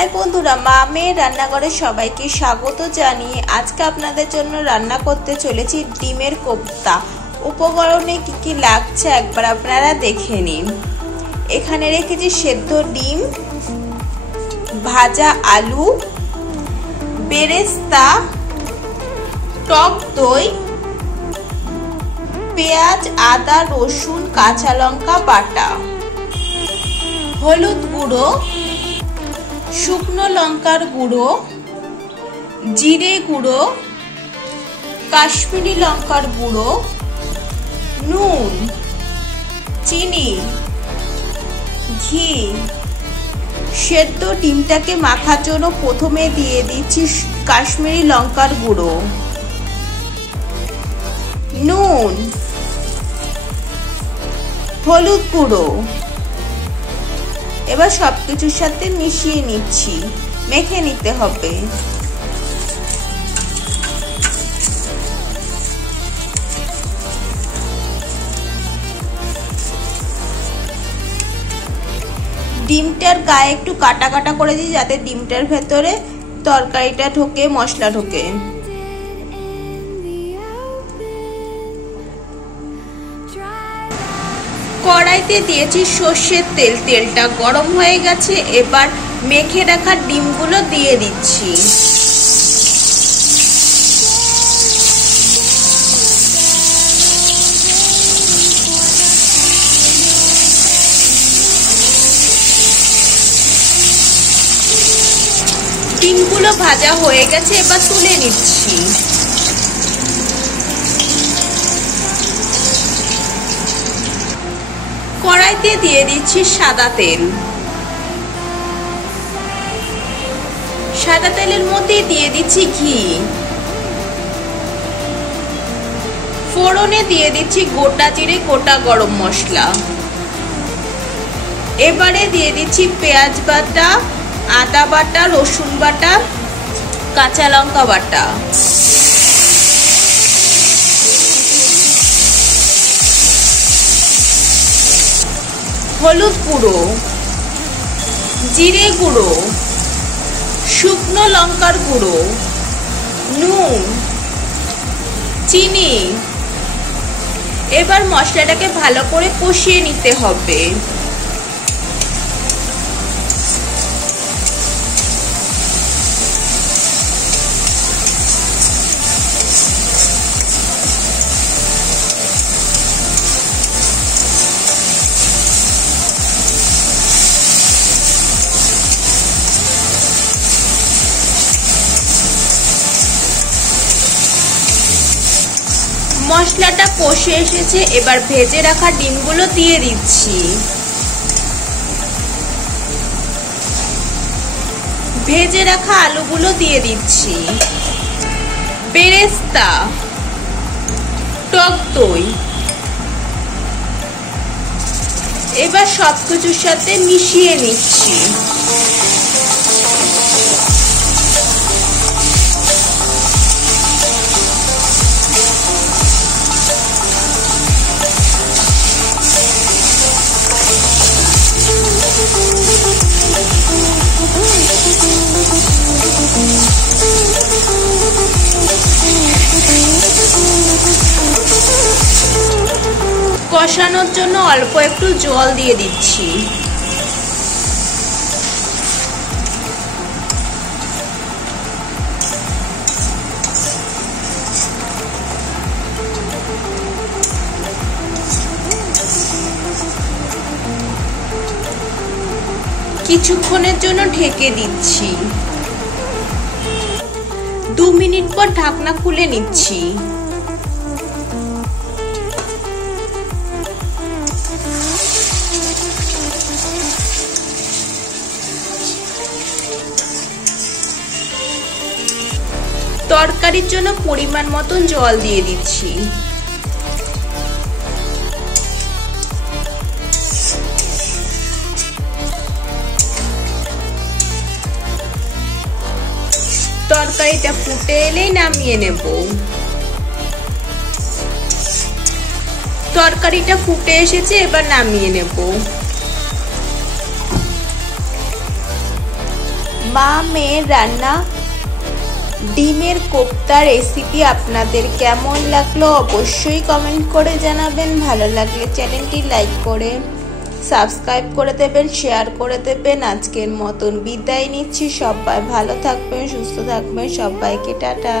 High বন্ধুরা, মা মেয়ে রান্নাঘরে সবাইকে স্বাগত জানিয়ে আজকে আপনাদের জন্য রান্না করতে চলেছি ডিমের কোপ্তা। উপকরণে কি কি লাগছে একবার আপনারা দেখে নিন। এখানে রেখেছি সেদ্ধ ডিম, ভাজা আলু, বেরেস্তা, টক দই, পেঁয়াজ, আদা, রসুন, কাঁচা লঙ্কা বাটা, হলুদ গুঁড়ো, শুকনো লঙ্কার গুঁড়ো, জিরে গুঁড়ো, কাশ্মীরি লঙ্কার গুঁড়ো, নুন, চিনি, ঘি। সেদ্ধ ডিমটাকে মাখার জন্য প্রথমে দিয়ে দিচ্ছি কাশ্মীরি লঙ্কার গুঁড়ো, নুন, হলুদ গুঁড়ো। এবার সবকিছুর সাথে মিশিয়ে নিচ্ছি, মেখে নিতে হবে। ডিমটার গায়ে একটু কাটা কাটা করে দিই যাতে ডিমটার ভেতরে তরকারিটা ঢোকে, মশলা ঢোকে। কড়াইতে দিয়েছি সর্ষের তেল, তেলটা গরম হয়ে গেছে। এবার মেখে রাখা ডিমগুলো দিয়ে দিচ্ছি। ডিমগুলো ভাজা হয়ে গেছে, এবার তুলে নিচ্ছি। কড়াইতে দিয়ে দিচ্ছি সাদা তেল। সাদা তেলের মধ্যে দিয়ে দিচ্ছি ঘি। ফোড়নে দিয়ে দিচ্ছি গোটা জিরে, গোটা গরম মশলা। এবারে দিয়ে দিচ্ছি পেঁয়াজ বাটা, আদা বাটা, রসুন বাটা, কাঁচা লঙ্কা বাটা। হলুদ গুঁড়ো, জিরে গুঁড়ো, শুকনো লঙ্কার গুঁড়ো, নুন, চিনি। এবার মশলাটাকে ভালো করে কষিয়ে নিতে হবে। মশলাটা কষে এসেছে, এবার ভেজে রাখা ডিমগুলো দিয়ে দিচ্ছি। ভেজে রাখা আলুগুলো দিয়ে দিচ্ছি। বেরেস্তা, টক দই। এবার সবকিছুর সাথে মিশিয়ে নিচ্ছি। কষানোর জন্য অল্প একটু জল দিয়ে দিচ্ছি। কিছুক্ষণের জন্য ঢেকে দিচ্ছি। 2 মিনিট পর ঢাকনা খুলে নিচ্ছি। তরকারির জন্য পরিমাণ মতন জল দিয়ে দিচ্ছি। তরকারিটা ফুটে এলেই নামিয়ে নেব। তরকারিটা ফুটে এসেছে, এবার নামিয়ে নেব। মা মেয়ের রান্না ডিমের কোপ্তা রেসিপি আপনাদের কেমন লাগলো অবশ্যই কমেন্ট করে জানাবেন। ভালো লাগলে চ্যানেলটি লাইক করে সাবস্ক্রাইব করে দেবেন, শেয়ার করে দেবেন। আজকের মতন বিদায় নিচ্ছি। সবাই ভালো থাকবেন, সুস্থ থাকবেন। সবাইকে টাটা।